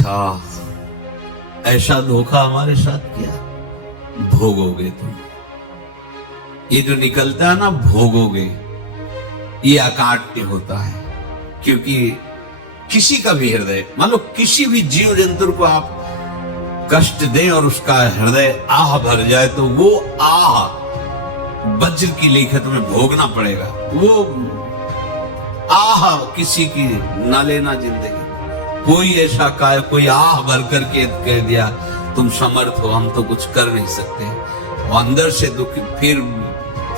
अच्छा, ऐसा धोखा हमारे साथ किया, भोगोगे तुम। ये जो निकलता है ना भोगोगे, ये अकाट्य होता है। क्योंकि किसी का भी हृदय, मान लो किसी भी जीव जंतु को आप कष्ट दें और उसका हृदय आह भर जाए, तो वो आह वज्र की लिखत में भोगना पड़ेगा। वो आह किसी की ना लेना जिंदगी। कोई ऐसा कोई आह भर करके कह दिया तुम समर्थ हो, हम तो कुछ कर नहीं सकते, और अंदर से दुखी,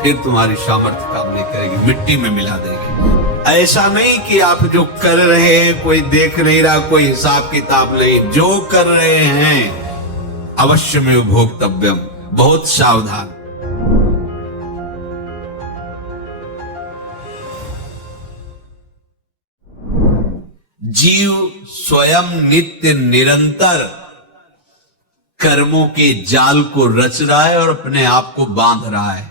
फिर तुम्हारी सामर्थ्य काम नहीं करेगी, मिट्टी में मिला देगी। ऐसा नहीं कि आप जो कर रहे हैं कोई देख नहीं रहा, कोई हिसाब किताब नहीं, जो कर रहे हैं अवश्य में भोक्तव्यम, बहुत सावधान। जीव स्वयं नित्य निरंतर कर्मों के जाल को रच रहा है और अपने आप को बांध रहा है।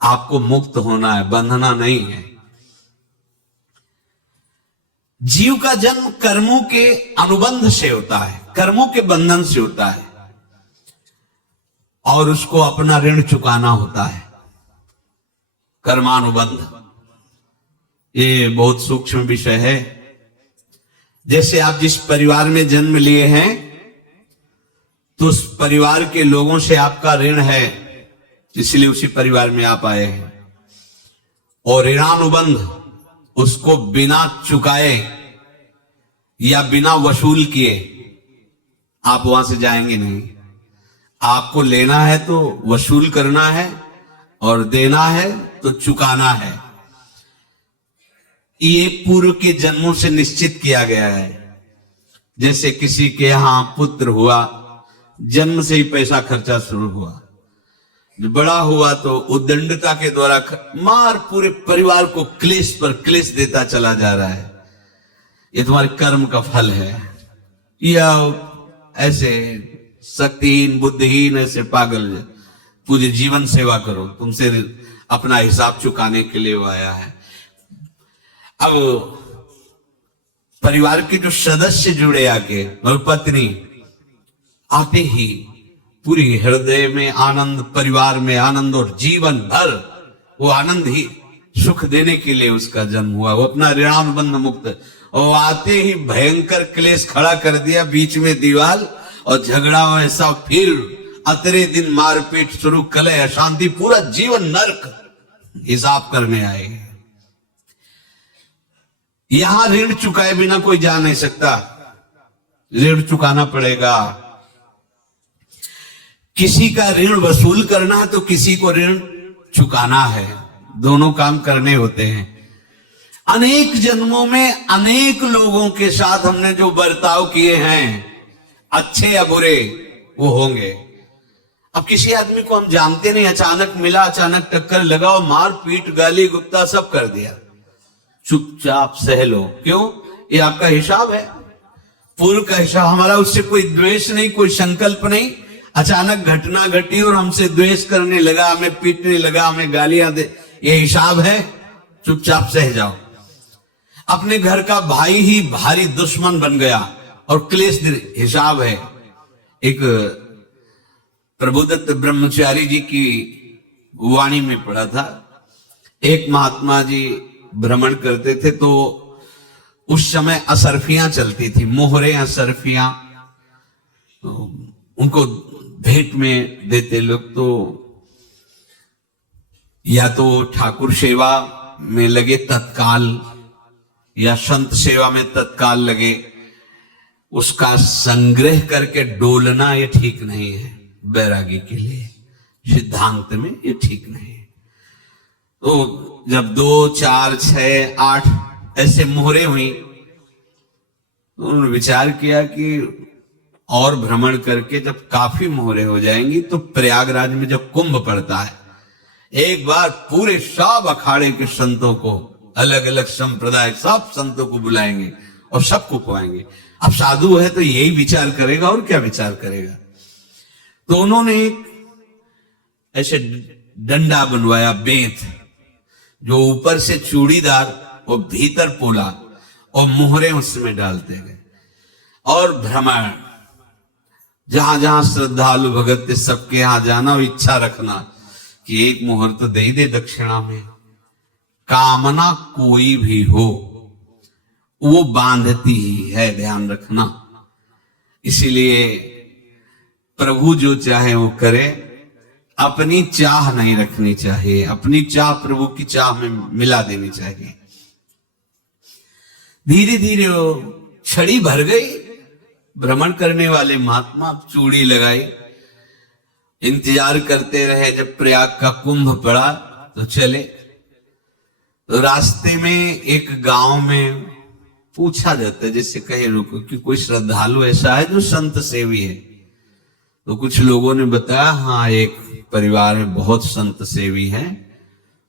आपको मुक्त होना है, बंधना नहीं है। जीव का जन्म कर्मों के अनुबंध से होता है, कर्मों के बंधन से होता है, और उसको अपना ऋण चुकाना होता है। कर्मानुबंध ये बहुत सूक्ष्म विषय है। जैसे आप जिस परिवार में जन्म लिए हैं, तो उस परिवार के लोगों से आपका ऋण है, इसलिए उसी परिवार में आप आए हैं। और ऋणानुबंध, उसको बिना चुकाए या बिना वसूल किए आप वहां से जाएंगे नहीं। आपको लेना है तो वसूल करना है, और देना है तो चुकाना है। ये पूर्व के जन्मों से निश्चित किया गया है। जैसे किसी के यहां पुत्र हुआ, जन्म से ही पैसा खर्चा शुरू हुआ, बड़ा हुआ तो उद्दंडता के द्वारा मार पूरे परिवार को क्लेश पर क्लेश देता चला जा रहा है। ये तुम्हारे कर्म का फल है। या ऐसे शक्तिहीन बुद्धिहीन ऐसे पागल पूरे जीवन सेवा करो, तुमसे अपना हिसाब चुकाने के लिए वो आया है। अब परिवार के जो सदस्य जुड़े आके, और पत्नी आते ही पूरी हृदय में आनंद, परिवार में आनंद, और जीवन भर वो आनंद ही सुख देने के लिए उसका जन्म हुआ। वो अपना ऋणानुबंध मुक्त, और आते ही भयंकर क्लेश खड़ा कर दिया, बीच में दीवार और झगड़ा ऐसा, फिर अतरे दिन मारपीट शुरू, कलह अशांति, पूरा जीवन नर्क हिसाब करने आए। यहां ऋण चुकाए बिना कोई जा नहीं सकता, ऋण चुकाना पड़ेगा। किसी का ऋण वसूल करना है तो किसी को ऋण चुकाना है, दोनों काम करने होते हैं। अनेक जन्मों में अनेक लोगों के साथ हमने जो बर्ताव किए हैं, अच्छे या बुरे, वो होंगे। अब किसी आदमी को हम जानते नहीं, अचानक मिला, अचानक टक्कर लगाओ, मार पीट गाली गुप्ता सब कर दिया, चुपचाप सह लो। क्यों? ये आपका हिसाब है, पूर्व का हिसाब। हमारा उससे कोई द्वेष नहीं, कोई संकल्प नहीं। अचानक घटना घटी और हमसे द्वेष करने लगा, हमें पीटने लगा, हमें गालियां दे, ये हिसाब है, चुपचाप सह जाओ। अपने घर का भाई ही भारी दुश्मन बन गया और क्लेश, हिसाब है। एक प्रभुदत्त ब्रह्मचारी जी की वाणी में पढ़ा था, एक महात्मा जी भ्रमण करते थे, तो उस समय असरफियां चलती थी, मोहरे असरफियां, उनको भेंट में देते लोग। तो या तो ठाकुर सेवा में लगे तत्काल, या संत सेवा में तत्काल लगे, उसका संग्रह करके डोलना ये ठीक नहीं है बैरागी के लिए, सिद्धांत में ये ठीक नहीं है। तो जब 2, 4, 6, 8 ऐसे मोहरे हुई, तो उन्होंने विचार किया कि और भ्रमण करके जब काफी मोहरे हो जाएंगी, तो प्रयागराज में जब कुंभ पड़ता है, एक बार पूरे सब अखाड़े के संतों को, अलग अलग संप्रदाय सब संतों को बुलाएंगे और सबको खुआएंगे। अब साधु है तो यही विचार करेगा, और क्या विचार करेगा। तो उन्होंने ऐसे डंडा बनवाया, बेंत, जो ऊपर से चूड़ीदार और भीतर पोला, और मोहरे उसमें डालते गए। और भ्रमण, जहां जहां श्रद्धालु भगत थे सबके यहां जाना और इच्छा रखना कि एक मुहूर्त तो दे दे दक्षिणा में। कामना कोई भी हो वो बांधती ही है, ध्यान रखना। इसीलिए प्रभु जो चाहे वो करे, अपनी चाह नहीं रखनी चाहिए, अपनी चाह प्रभु की चाह में मिला देनी चाहिए। धीरे धीरे वो छड़ी भर गई, भ्रमण करने वाले महात्मा चूड़ी लगाई, इंतजार करते रहे जब प्रयाग का कुंभ पड़ा तो चले। तो रास्ते में एक गांव में पूछा जाता है, जैसे कहे रुको कि कोई श्रद्धालु ऐसा है जो संत सेवी है। तो कुछ लोगों ने बताया हाँ एक परिवार में बहुत संत सेवी हैं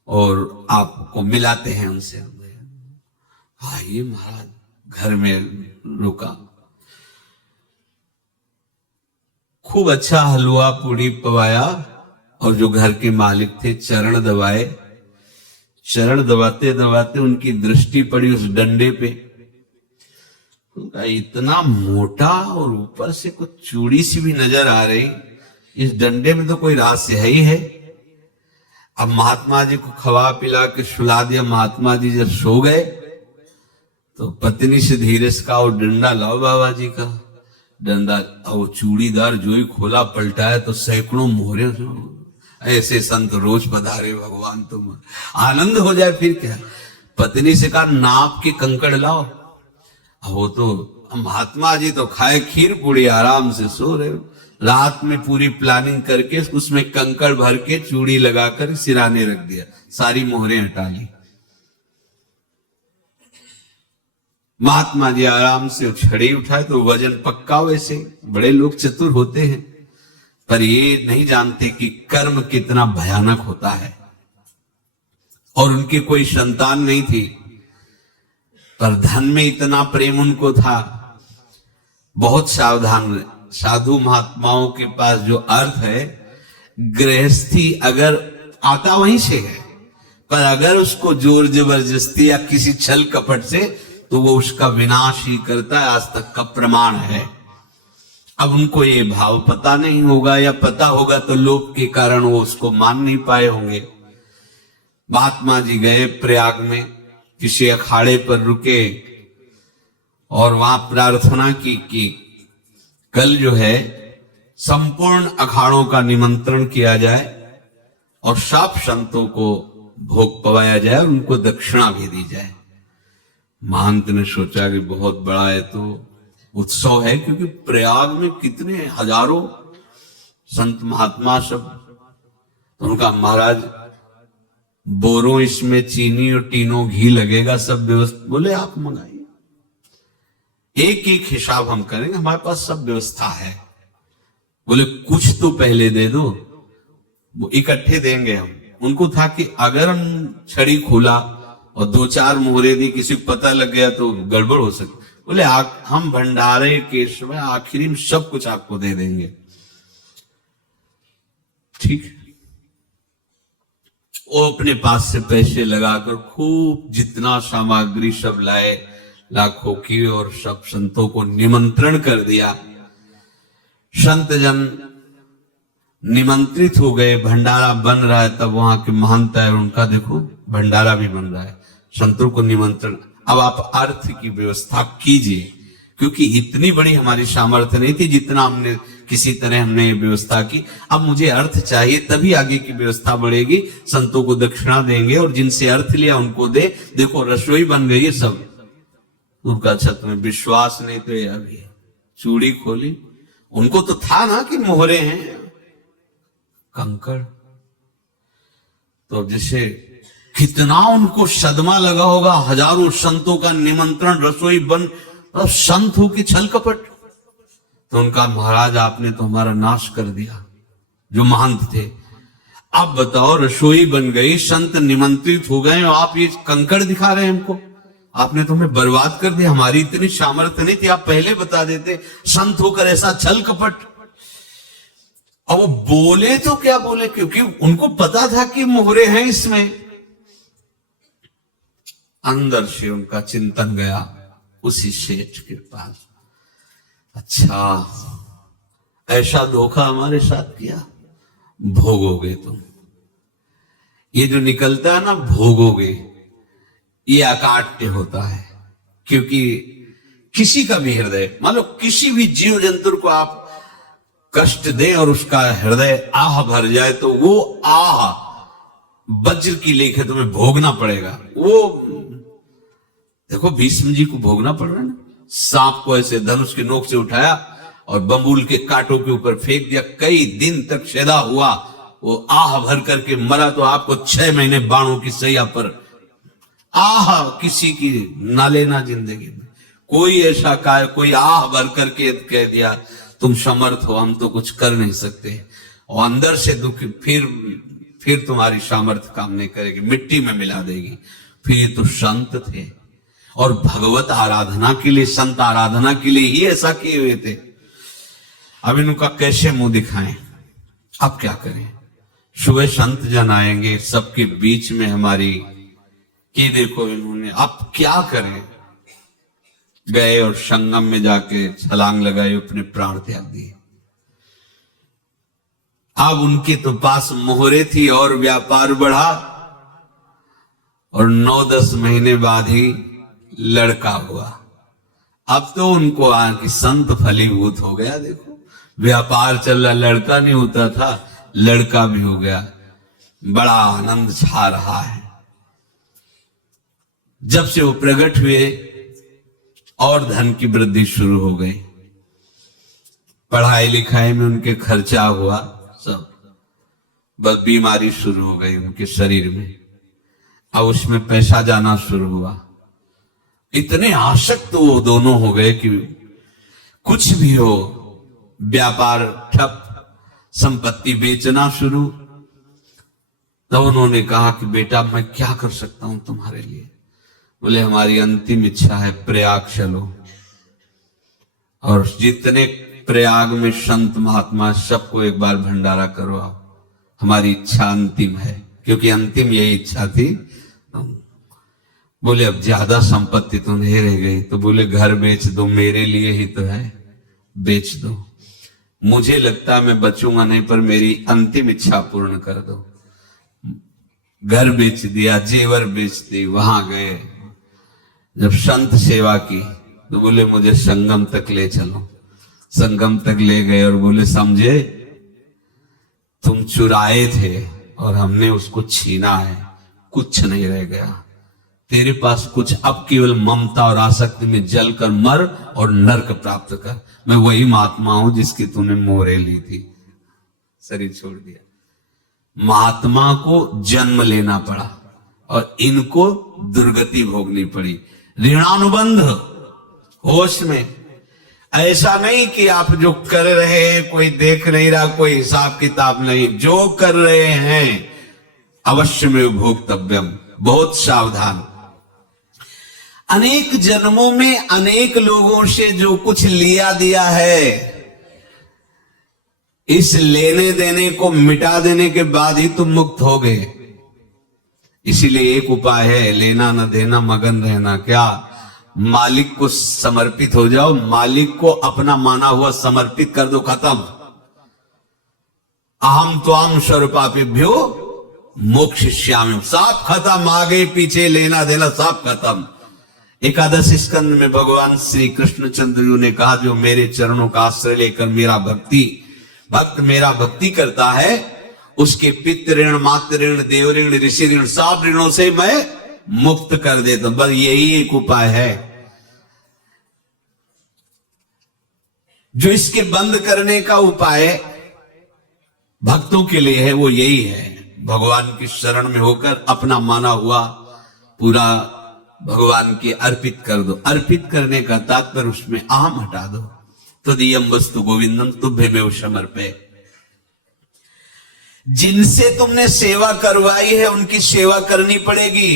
और आपको मिलाते हैं उनसे। आइए महाराज, घर में रुका, खूब अच्छा हलवा पूड़ी पवाया और जो घर के मालिक थे चरण दबाए। चरण दबाते दबाते उनकी दृष्टि पड़ी उस डंडे पे, उनका इतना मोटा और ऊपर से कुछ चूड़ी सी भी नजर आ रही, इस डंडे में तो कोई रहस्य है ही है। अब महात्मा जी को खवा पिला के सुला दिया। महात्मा जी जब सो गए तो पत्नी से धीरे से कहा, वो डंडा लाओ बाबा जी का डंडा। वो चूड़ीदार जो ही खोला पलटाया तो सैकड़ों मोहरे। ऐसे संत रोज पधारे भगवान, तुम आनंद हो जाए फिर क्या। पत्नी से कहा नाप के कंकड़ लाओ। वो तो महात्मा जी तो खाए खीर पूरी, आराम से सो रहे। रात में पूरी प्लानिंग करके उसमें कंकड़ भर के चूड़ी लगाकर सिराने रख दिया, सारी मोहरें हटा ली। महात्मा जी आराम से छड़ी उठाए तो वजन पक्का। वैसे बड़े लोग चतुर होते हैं, पर ये नहीं जानते कि कर्म कितना भयानक होता है। और उनकी कोई संतान नहीं थी, पर धन में इतना प्रेम उनको था। बहुत सावधान, साधु महात्माओं के पास जो अर्थ है, गृहस्थी अगर आता वहीं से है, पर अगर उसको जोर जबरदस्ती या किसी छल कपट से, तो वो उसका विनाश ही करता है। आज तक का प्रमाण है। अब उनको ये भाव पता नहीं होगा, या पता होगा तो लोभ के कारण वो उसको मान नहीं पाए होंगे। महात्मा जी गए प्रयाग में, किसी अखाड़े पर रुके और वहां प्रार्थना की कि कल जो है संपूर्ण अखाड़ों का निमंत्रण किया जाए और सब संतों को भोग पवाया जाए और उनको दक्षिणा भी दी जाए। महंत ने सोचा कि बहुत बड़ा है तो उत्सव है, क्योंकि प्रयाग में कितने हजारों संत महात्मा सब। तो उनका महाराज बोरों इसमें चीनी और टीनों घी लगेगा, सब व्यवस्था। बोले आप मंगाइए, एक एक हिसाब हम करेंगे, हमारे पास सब व्यवस्था है। बोले कुछ तो पहले दे दो, वो इकट्ठे देंगे हम। उनको था कि अगर हम छड़ी खोला और दो चार मोहरे दी, किसी को पता लग गया तो गड़बड़ हो सकती। बोले हम भंडारे के समय आखिरी में सब कुछ आपको दे देंगे। ठीक, वो अपने पास से पैसे लगाकर खूब जितना सामग्री सब लाए, लाखों की, और सब संतों को निमंत्रण कर दिया। संत जन निमंत्रित हो गए, भंडारा बन रहा है। तब वहां के महंत है, उनका देखो भंडारा भी बन रहा है, संतों को निमंत्रण। अब आप अर्थ की व्यवस्था कीजिए, क्योंकि इतनी बड़ी हमारी सामर्थ्य नहीं थी जितना हमने किसी तरह हमने व्यवस्था की। अब मुझे अर्थ चाहिए, तभी आगे की व्यवस्था बढ़ेगी। संतों को दक्षिणा देंगे और जिनसे अर्थ लिया उनको दे। देखो रसोई बन गई है सब। उनका छत में विश्वास नहीं तो ये अभी चूड़ी खोली, उनको तो था ना कि मोहरे हैं कंकड़। तो जैसे कितना उनको सदमा लगा होगा, हजारों संतों का निमंत्रण, रसोई बन, और संत हो कि छल कपट। तो उनका महाराज आपने तो हमारा नाश कर दिया, जो महंत थे। अब बताओ रसोई बन गई, संत निमंत्रित हो गए और आप ये कंकड़ दिखा रहे हैं हमको। आपने तो हमें बर्बाद कर दिया, हमारी इतनी सामर्थ्य नहीं थी, आप पहले बता देते। संत होकर ऐसा छल कपट। और वो बोले तो क्या बोले, क्योंकि उनको पता था कि मोहरे हैं इसमें। अंदर से उनका चिंतन गया उसी सेठ के पास। अच्छा, ऐसा धोखा हमारे साथ किया, भोगोगे तुम। ये जो निकलता है ना भोगोगे, ये अकाट्य होता है। क्योंकि किसी का भी हृदय, मान लो किसी भी जीव जंतु को आप कष्ट दें और उसका हृदय आह भर जाए, तो वो आह वज्र की लेखे तुम्हें भोगना पड़ेगा। वो देखो भीष्म जी को भोगना पड़ रहा है ना, सांप को ऐसे धनुष के नोक से उठाया और बंबूल के कांटों के ऊपर फेंक दिया, कई दिन तक शेदा हुआ, वो आह भर करके मरा। तो आपको 6 महीने बाणों की सैया पर आह किसी की ना लेना जिंदगी में। कोई ऐसा काय, कोई आह भर करके कह दिया तुम समर्थ हो, हम तो कुछ कर नहीं सकते, और अंदर से दुख, फिर तुम्हारी सामर्थ्य काम नहीं करेगी, मिट्टी में मिला देगी। फिर ये तो संत थे और भगवत आराधना के लिए, संत आराधना के लिए ही ऐसा किए हुए थे। अब इनका कैसे मुंह दिखाएं, अब क्या करें। सुबह संत जन आएंगे, सबके बीच में हमारी कि देखो इन्होंने, अब क्या करें। गए और संगम में जाके छलांग लगाई, अपने प्राण त्याग दिए। अब उनके तो पास मोहरे थी और व्यापार बढ़ा, और 9-10 महीने बाद ही लड़का हुआ। अब तो उनको आके संत फलीभूत हो गया। देखो व्यापार चल रहा, लड़का नहीं होता था, लड़का भी हो गया, बड़ा आनंद छा रहा है। जब से वो प्रकट हुए और धन की वृद्धि शुरू हो गई, पढ़ाई लिखाई में उनके खर्चा हुआ सब, बस बीमारी शुरू हो गई उनके शरीर में, अब उसमें पैसा जाना शुरू हुआ। इतने आसक्त वो दोनों हो गए कि कुछ भी हो, व्यापार ठप, संपत्ति बेचना शुरू। तब उन्होंने कहा कि बेटा मैं क्या कर सकता हूं तुम्हारे लिए। बोले हमारी अंतिम इच्छा है प्रयाग चलो, और जितने प्रयाग में संत महात्मा सबको एक बार भंडारा करो आप, हमारी इच्छा अंतिम है। क्योंकि अंतिम यही इच्छा थी। बोले अब ज्यादा संपत्ति तो नहीं रह गई, तो बोले घर बेच दो, मेरे लिए ही तो है, बेच दो। मुझे लगता मैं बचूंगा नहीं, पर मेरी अंतिम इच्छा पूर्ण कर दो। घर बेच दिया, जेवर बेच दी। वहां गए, जब संत सेवा की तो बोले मुझे संगम तक ले चलो। संगम तक ले गए और बोले समझे तुम चुराए थे और हमने उसको छीना है, कुछ नहीं रह गया तेरे पास कुछ, अब केवल ममता और आसक्ति में जल कर मर और नरक प्राप्त कर। मैं वही महात्मा हूं जिसकी तूने मोहरे ली थी, शरीर छोड़ दिया। महात्मा को जन्म लेना पड़ा और इनको दुर्गति भोगनी पड़ी। ऋणानुबंध होश में, ऐसा नहीं कि आप जो कर रहे हैं कोई देख नहीं रहा, कोई हिसाब किताब नहीं, जो कर रहे हैं अवश्य में भोक्तव्यम, बहुत सावधान। अनेक जन्मों में अनेक लोगों से जो कुछ लिया दिया है, इस लेने देने को मिटा देने के बाद ही तुम मुक्त हो गए। इसीलिए एक उपाय है, लेना न देना मगन रहना। क्या? मालिक को समर्पित हो जाओ, मालिक को अपना माना हुआ समर्पित कर दो, खत्म। अहम त्वाम स्वरूपापिभ्यो मोक्षयिष्यामि, सब खत्म, आगे पीछे लेना देना सब खत्म। एकादश स्कंद में भगवान श्री कृष्णचंद्र जी ने कहा जो मेरे चरणों का आश्रय लेकर भक्त मेरा भक्ति करता है, उसके पितृ ऋण, मातृ ऋण, देव ऋण, ऋषि ऋण, सब ऋणों से मैं मुक्त कर देता हूं। बस यही एक उपाय है जो इसके बंद करने का उपाय भक्तों के लिए है, वो यही है, भगवान की शरण में होकर अपना माना हुआ पूरा भगवान के अर्पित कर दो। अर्पित करने का तात्पर्य उसमें अहम हटा दो। तदीयम वस्तु गोविंदम तुभ्यमेव समर्पये। जिनसे तुमने सेवा करवाई है उनकी सेवा करनी पड़ेगी,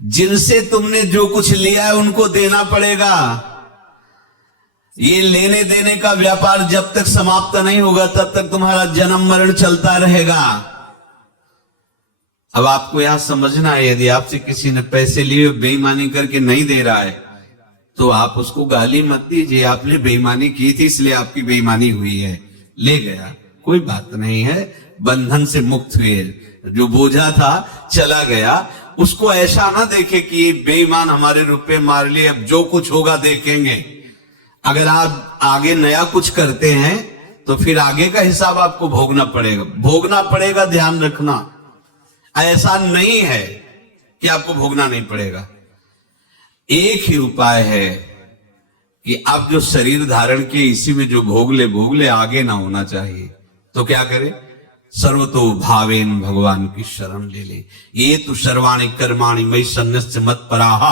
जिनसे तुमने जो कुछ लिया है उनको देना पड़ेगा। ये लेने देने का व्यापार जब तक समाप्त नहीं होगा तब तक तुम्हारा जन्म मरण चलता रहेगा। अब आपको यहां समझना है, यदि आपसे किसी ने पैसे लिए बेईमानी करके नहीं दे रहा है तो आप उसको गाली मत दीजिए, आपने बेईमानी की थी इसलिए आपकी बेईमानी हुई है, ले गया, कोई बात नहीं है, बंधन से मुक्त हुए, जो बोझा था चला गया। उसको ऐसा ना देखे कि ये बेईमान हमारे रुपए मार लिए, अब जो कुछ होगा देखेंगे। अगर आप आगे नया कुछ करते हैं तो फिर आगे का हिसाब आपको भोगना पड़ेगा, ध्यान रखना। ऐसा नहीं है कि आपको भोगना नहीं पड़ेगा। एक ही उपाय है कि आप जो शरीर धारण किए इसी में जो भोग ले, आगे ना होना चाहिए। तो क्या करे? सर्वतो भावेन भगवान की शरण ले। ये तो सर्वाणि कर्माणि मयि सन्न्यस्य मत्पराः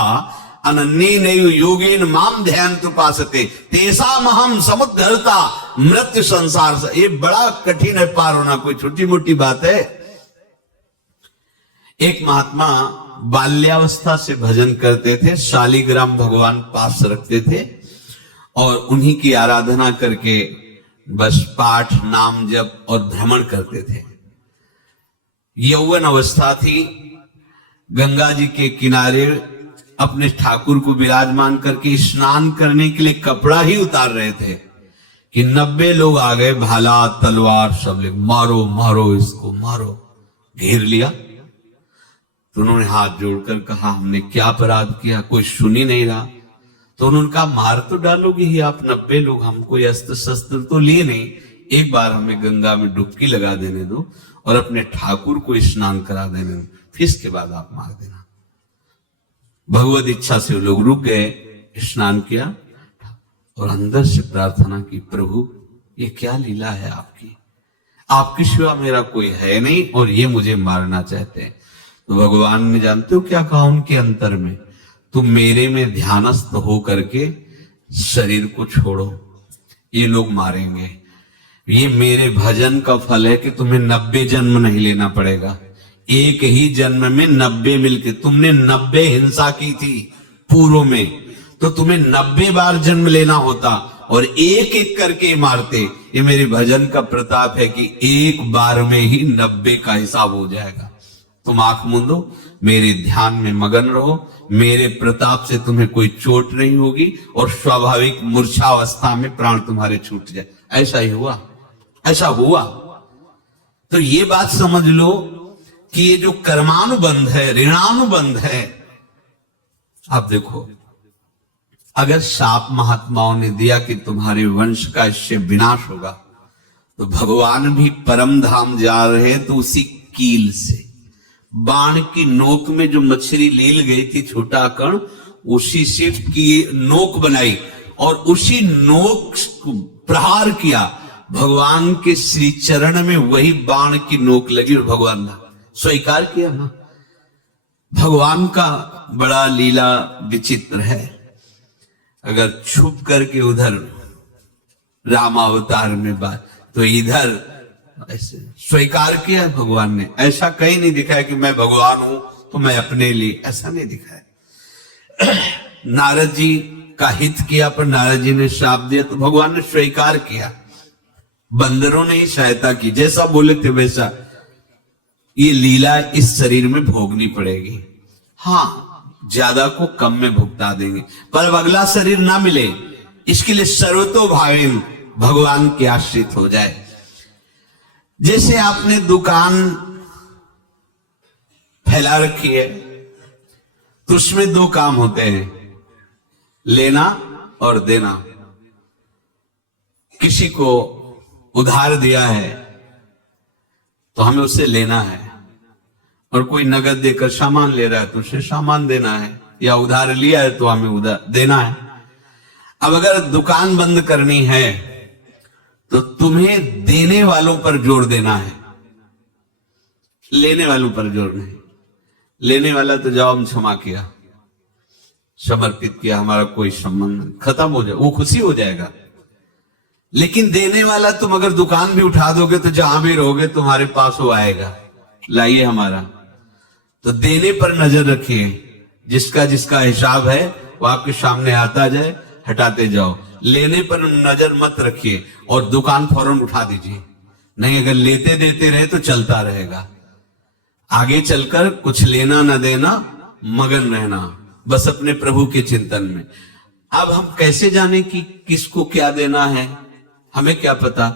अनन्येनैव योगेन माम ध्यायन्तु उपासते तेषामहं समुद्धरता मृत्यु संसार से। ये बड़ा कठिन है पार होना, कोई छोटी मोटी बात है। एक महात्मा बाल्यावस्था से भजन करते थे, शालिग्राम भगवान पास रखते थे और उन्हीं की आराधना करके बस पाठ नाम जप और भ्रमण करते थे। यौवन अवस्था थी, गंगा जी के किनारे अपने ठाकुर को विराजमान करके स्नान करने के लिए कपड़ा ही उतार रहे थे कि 90 लोग आ गए, भाला तलवार सब ले, मारो मारो इसको मारो, घेर लिया। तो उन्होंने हाथ जोड़कर कहा हमने क्या अपराध किया, कोई सुन ही नहीं रहा। तो उन्होंने कहा मार तो डालोगे ही आप, 90 लोग, हम कोई अस्त्र शस्त्र तो लिए नहीं, एक बार हमें गंगा में डुबकी लगा देने दो और अपने ठाकुर को स्नान करा देने दो, फिर इसके बाद आप मार देना। भगवत इच्छा से वो लोग रुक गए, स्नान किया और अंदर से प्रार्थना की, प्रभु ये क्या लीला है आपकी, आपकी सिवा मेरा कोई है नहीं और ये मुझे मारना चाहते हैं। तो भगवान ने जानते हो क्या कहा उनके अंतर में, तुम मेरे में ध्यानस्थ हो करके शरीर को छोड़ो, ये लोग मारेंगे। ये मेरे भजन का फल है कि तुम्हें 90 जन्म नहीं लेना पड़ेगा, एक ही जन्म में 90 मिलके, तुमने 90 हिंसा की थी पूर्व में, तो तुम्हें 90 बार जन्म लेना होता और एक एक करके मारते। ये मेरे भजन का प्रताप है कि एक बार में ही 90 का हिसाब हो जाएगा। तुम आंख मूंदो, मेरे ध्यान में मगन रहो, मेरे प्रताप से तुम्हें कोई चोट नहीं होगी और स्वाभाविक मूर्छावस्था में प्राण तुम्हारे छूट जाए। ऐसा ही हुआ, ऐसा हुआ। तो ये बात समझ लो कि ये जो कर्मानुबंध है, ऋणानुबंध है। आप देखो, अगर शाप महात्माओं ने दिया कि तुम्हारे वंश का इससे विनाश होगा, तो भगवान भी परम धाम जा रहे हैं तो उसी कील से, बाण की नोक में जो मछली लील गई थी छोटा कण, उसी से की नोक बनाई और उसी नोक प्रहार किया, भगवान के श्री चरण में वही बाण की नोक लगी और भगवान ने स्वीकार किया ना। भगवान का बड़ा लीला विचित्र है। अगर छुप करके उधर रामावतार में बात, तो इधर ऐसे स्वीकार किया भगवान ने। ऐसा कहीं नहीं दिखाया कि मैं भगवान हूं तो मैं अपने लिए, ऐसा नहीं दिखाया। नारद जी का हित किया पर नारद जी ने श्राप दिया तो भगवान ने स्वीकार किया। बंदरों ने ही सहायता की, जैसा बोले थे वैसा। ये लीला इस शरीर में भोगनी पड़ेगी। हाँ, ज्यादा को कम में भुगता देंगे, पर अब अगला शरीर ना मिले इसके लिए सर्वतो भावेन भगवान के आश्रित हो जाए। जैसे आपने दुकान फैला रखी है तो उसमें दो काम होते हैं, लेना और देना। किसी को उधार दिया है तो हमें उसे लेना है, और कोई नगद देकर सामान ले रहा है तो उसे सामान देना है, या उधार लिया है तो हमें उधार देना है। अब अगर दुकान बंद करनी है तो तुम्हें देने वालों पर जोर देना है, लेने वालों पर जोर नहीं। लेने वाला तो जाओ हम क्षमा किया, समर्पित किया, हमारा कोई संबंध नहीं, खत्म हो जाए, वो खुशी हो जाएगा। लेकिन देने वाला तुम अगर दुकान भी उठा दोगे तो जहां भी रहोगे तुम्हारे पास वो आएगा, लाइए हमारा। तो देने पर नजर रखिए, जिसका जिसका हिसाब है वो आपके सामने आता जाए, हटाते जाओ। लेने पर नजर मत रखिए और दुकान फौरन उठा दीजिए, नहीं अगर लेते देते रहे तो चलता रहेगा। आगे चलकर कुछ लेना न देना, मगन रहना बस अपने प्रभु के चिंतन में। अब हम कैसे जाने कि किसको क्या देना है, हमें क्या पता।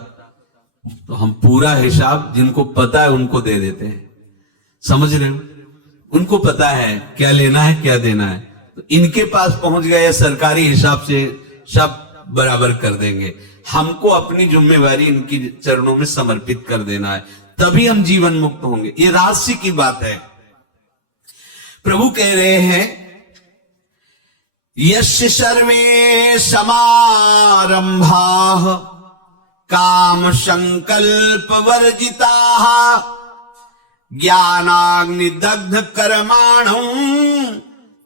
तो हम पूरा हिसाब जिनको पता है उनको दे देते हैं, समझ रहे हो, उनको पता है क्या लेना है क्या देना है, तो इनके पास पहुंच गए, सरकारी हिसाब से सब बराबर कर देंगे। हमको अपनी जिम्मेवारी इनकी चरणों में समर्पित कर देना है, तभी हम जीवन मुक्त होंगे। ये रहस्य की बात है। प्रभु कह रहे हैं यस्य सर्वे समारंभाः काम संकल्प वर्जिताः ज्ञानाग्निदग्ध कर्माणो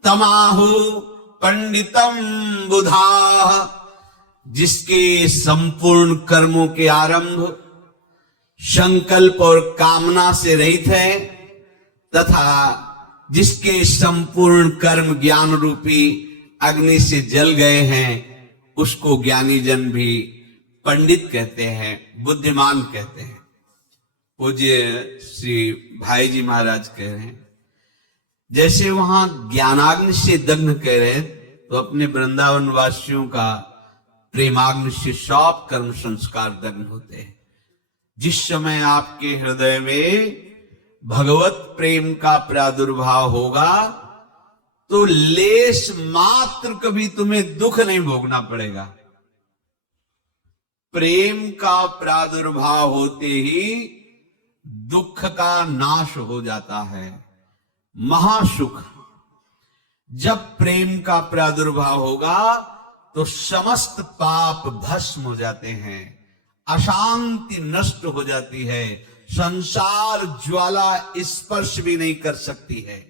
तमाहु पंडितम बुधाः। जिसके संपूर्ण कर्मों के आरंभ संकल्प और कामना से रहित है, तथा जिसके संपूर्ण कर्म ज्ञान रूपी अग्नि से जल गए हैं, उसको ज्ञानी जन भी पंडित कहते हैं, बुद्धिमान कहते हैं। पूज्य श्री भाई जी महाराज कह रहे हैं जैसे वहां ज्ञानाग्नि से दग्ध कह रहे हैं, तो अपने वृंदावन वासियों का प्रेमाग्नि से सब कर्म संस्कार दग्ध होते हैं। जिस समय आपके हृदय में भगवत प्रेम का प्रादुर्भाव होगा तो लेश मात्र कभी तुम्हें दुख नहीं भोगना पड़ेगा। प्रेम का प्रादुर्भाव होते ही दुख का नाश हो जाता है, महासुख। जब प्रेम का प्रादुर्भाव होगा तो समस्त पाप भस्म हो जाते हैं, अशांति नष्ट हो जाती है, संसार ज्वाला स्पर्श भी नहीं कर सकती है।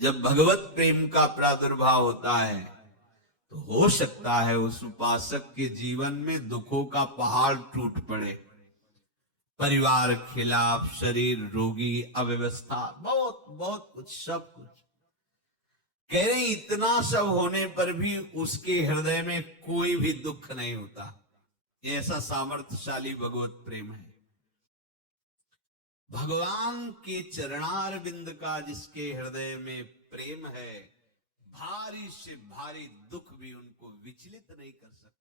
जब भगवत प्रेम का प्रादुर्भाव होता है तो हो सकता है उस उपासक के जीवन में दुखों का पहाड़ टूट पड़े, परिवार खिलाफ, शरीर रोगी, अव्यवस्था, बहुत बहुत कुछ, सब कुछ। कह रहे इतना सब होने पर भी उसके हृदय में कोई भी दुख नहीं होता। ऐसा सामर्थ्यशाली भगवत प्रेम है। भगवान के चरणार बिंद का जिसके हृदय में प्रेम है, भारी से भारी दुख भी उनको विचलित नहीं कर सकता।